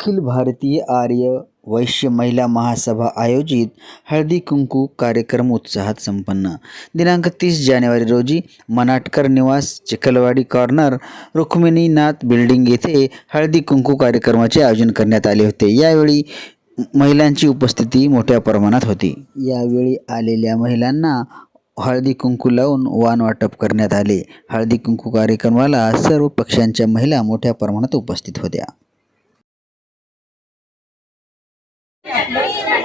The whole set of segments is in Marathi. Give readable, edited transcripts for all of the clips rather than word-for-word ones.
अखिल भारतीय आर्य वैश्य महिला महासभा आयोजित हळदी कुंकू कार्यक्रम उत्साहात संपन्न। दिनांक 30 जानेवारी रोजी मनाटकर निवास, चिखलवाडी कॉर्नर, रुक्मिणीनाथ बिल्डिंग येथे हळदी कुंकू कार्यक्रमाचे आयोजन करण्यात आले होते। यावेळी महिलांची उपस्थिती मोठ्या प्रमाणात होती। यावेळी आलेल्या महिलांना हळदी कुंकू लावून वाण वाटप करण्यात आले। हळदी कुंकू कार्यक्रमाला सर्व पक्षांच्या महिला मोठ्या प्रमाणात उपस्थित होत्या।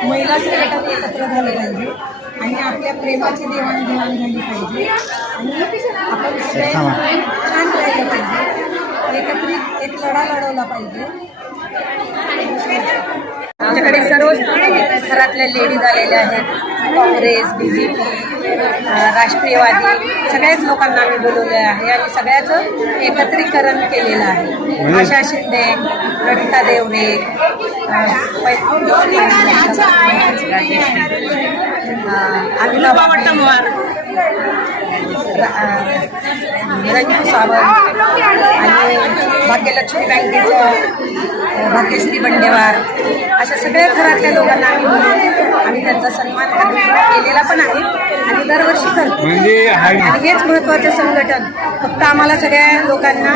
महिला संघटन एकत्र झाले पाहिजे आणि आपल्या प्रेमाची देवाणघेवाण झाली पाहिजे आणि आपण सगळे छान राहिलं पाहिजे, एकत्रित एक लढा लढवला पाहिजे। आमच्याकडे सर्वच घरातल्या लेडीज आलेल्या आहेत, काँग्रेस, BJP, राष्ट्रीयवादी सगळ्याच लोकांना आम्ही बोलवले आहे आणि सगळ्याचं एकत्रीकरण केलेलं आहे। आशा शिंदे, ललिता देवरे, अभिनव वाटमवार, रंजू सावंत आणि भाग्यलक्ष्मी बँकेचं भाग्यश्री बंडेवार अशा सगळ्या घरातल्या लोकांना आम्ही बोलवतो आणि त्यांचा सन्मान केलेला पण आहे आणि दरवर्षी करतो। आणि हेच महत्त्वाचं संघटन, फक्त आम्हाला सगळ्या लोकांना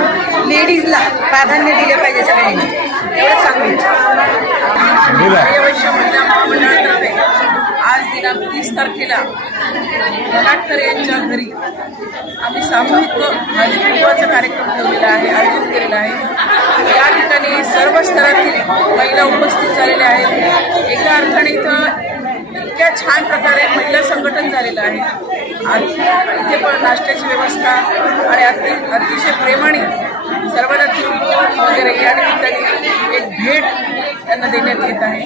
लेडीजला प्राधान्य दिले पाहिजे सगळ्यांनी, एवढंच सांगू। वैश्य महिला महामंडळातर्फे आज दिनांक 30 तारखेला मनाटकर यांच्या घरी आम्ही सामूहिक हळदी कुंकवाचा कार्यक्रम ठेवलेला आहे, आयोजित केलेला आहे। या ठिकाणी सर्व स्तरातील महिला उपस्थित झालेल्या आहेत। एका अर्थाने इथं इतक्या छान प्रकारे महिला संघटन झालेलं आहे। इथे पण नाश्त्याची व्यवस्था आणि अतिशय प्रेमाने सर्वांना तिळगुळ वगैरे या निमित्ताने एक भेट त्यांना देण्यात येत आहे।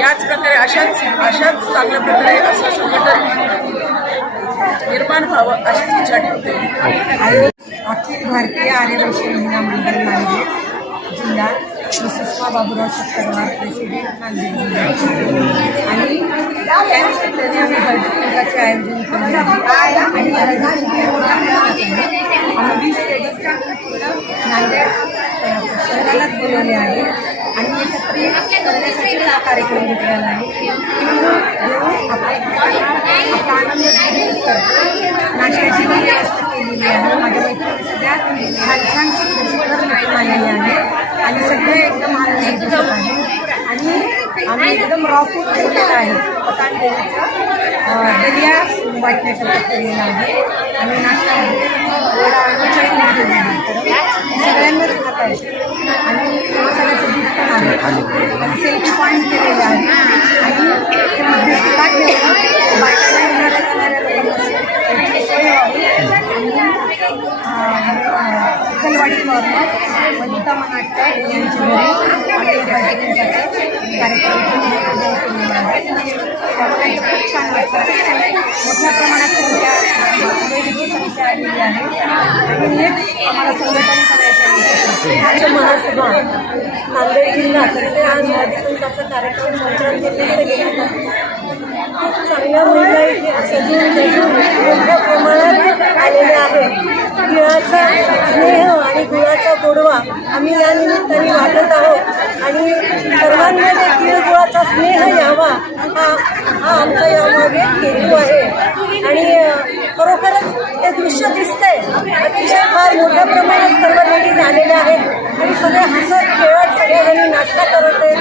याच प्रकारे अशाच चांगल्या प्रकारे असं संघटन निर्माण व्हावं अशीच इच्छा ठेवते। अखिल भारतीय आर्य वैश्य महिला मंडळ नांदेड जिल्हा सुषमा बाबूराव शक्करवार, प्रेसिडेंट नांदेड जिल्हा आणि त्यानिमित्ताने आम्ही हळदी कुंकवाचे आयोजन केले आहे आणि आम्ही 20 लेडीज नांदेड शहरालाच बोलवले आहे आणि एकत्रित करण्यासाठी हा कार्यक्रम घेतलेला आहे। आपला आनंद करतो। नाश्त्याची व्यवस्था केलेली आहे, माझ्या मैत्रिणी सगळ्या छान सुंदर मिळून आलेले आहे आणि सगळे एकदम आनंदी दिसत आहे आणि आम्ही एकदम रॉ फूड ठेवलेलं आहे। पतंजलीचं दलिया वाटण्यासाठी केलेलं आहे आणि नाश्त्यामध्ये वडा आणि चटणी ठेवली आहे, सगळ्यांनाच खात आहे आणि मसाल्याचं दूध पण आहे आणि सेल्फी पॉईंट केलेलं आहे आणि ते मध्यस्थी का ठेवलं बायकांना येणाऱ्या चिखलवाडी कॉर्नर वनिता मनाटकर यांची घरी कार्यक्रम केलेला आहे। त्यामुळे खूप छान वाटतं, मोठ्या प्रमाणात लेडीजची संख्या आलेली आहे आणि हेच आम्हाला संघटन करायचं महासभा नांदेड जिल्ह्यात आज हळदी कुंकवाचा कार्यक्रम संक्रांतीनिमित्त केला। खूप चांगल्या महिला इथे सजून सजून मोठ्या प्रमाणात आलेल्या आहेत। तिळाचा स्नेह आणि गुळाचा गोडवा आम्ही या निमित्ताने वाटत आहोत आणि सर्वांमध्ये तिळगुळाचा स्नेह यावा हा आमचा यामागे हेतू आहे आणि खरोखरच ते दृश्य दिसतंय। अतिशय फार मोठ्या प्रमाणात सर्व लेडीज आलेल्या आहेत आणि सगळे हसत खेळत सगळेजणी नाश्ता करत आहेत,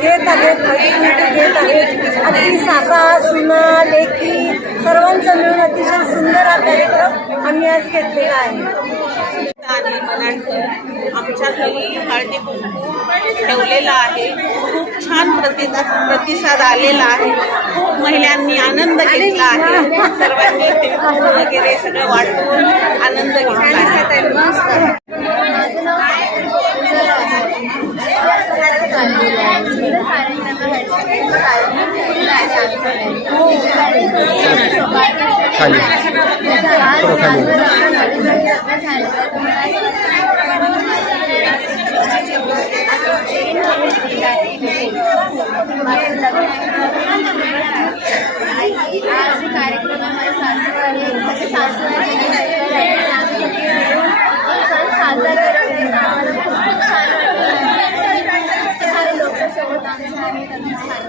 घेत आहेत, हळदी घेत आहेत। अगदी सासा सुना लेकी सर्वांचा मिळून अतिशय सुंदर हा कार्यक्रम आम्ही आज घेतलेला आहे। आणि मनाटकर आमच्या घरी हळदी कुंकू ठेवलेला आहे, खूप छान प्रतिसाद आलेला आहे, खूप महिलांनी आनंद घेतला आहे, सर्वांनी तिळगुळ वगैरे सगळं वाटून आनंद घेतला आहे। आज कार्यक्रम हमारे सासू साजरा करत आहेत। आहेत अजून छान